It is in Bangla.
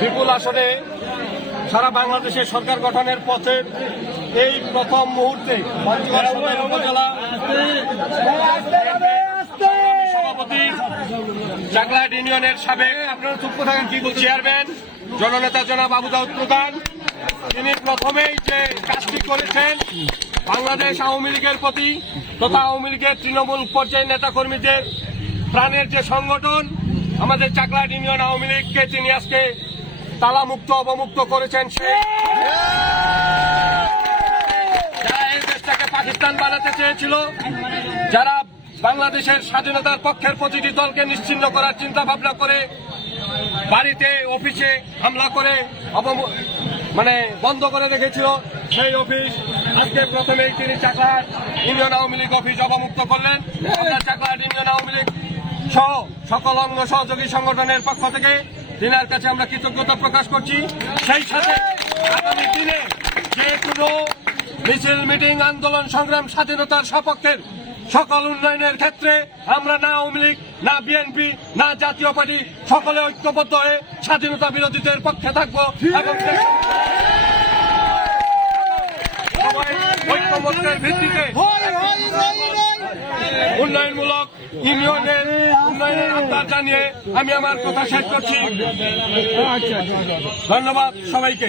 বিপুল আসনে সারা বাংলাদেশে সরকার গঠনের পথে এই প্রথম মুহূর্তে উপজেলা সভাপতি চাকলাহাট ইউনিয়নের সাবেক আপনারা চুপ থাকেন কি বলছি চেয়ারম্যান জননেতা জনাব আবু দাউদ প্রধান, তিনি প্রথমেই যে কাজটি করেছেন বাংলাদেশ আওয়ামী লীগের প্রতি তথা আওয়ামী লীগের তৃণমূল পর্যায়ের নেতাকর্মীদের প্রাণের যে সংগঠন আমাদের চাকলাহাট ইউনিয়ন আওয়ামী লীগকে তিনি আজকে তালামুক্ত অবমুক্ত করেছেন। সেই যারা এই দেশটাকে পাকিস্তান বানাতে চেয়েছিল, যারা বাংলাদেশের স্বাধীনতার পক্ষের প্রতিটি দলকে নিশ্চিহ্ন করার চিন্তা ভাবনা করে বাড়িতে অফিসে হামলা করে বন্ধ করে রেখেছিল, সেই অফিস আজকে প্রথমেই তিনি চাকলাহাট ইউনিয়ন আওয়ামী লীগ অফিস অবমুক্ত করলেন। আমরা চাকলাহাট ইউনিয়ন আওয়ামী লীগ সহ সকল অঙ্গ সহযোগী সংগঠনের পক্ষ থেকে তিনার কাছে আমরা কৃতজ্ঞতা প্রকাশ করছি। সেই সাথে আগামী দিনে যে কোনো মিছিল মিটিং আন্দোলন সংগ্রাম স্বাধীনতার সপক্ষের সকল উন্নয়নের ক্ষেত্রে আমরা না আওয়ামী লীগ না বিএনপি না জাতীয় পার্টি সকলে ঐক্যবদ্ধ হয়ে স্বাধীনতা বিরোধীদের পক্ষে থাকবো এবং ঐক্যমত্যের ভিত্তিতে উন্নয়নমূলক ইউনিয়নের উন্নয়নের আহ্বান জানিয়ে আমি আমার কথা শেষ করছি। ধন্যবাদ সবাইকে।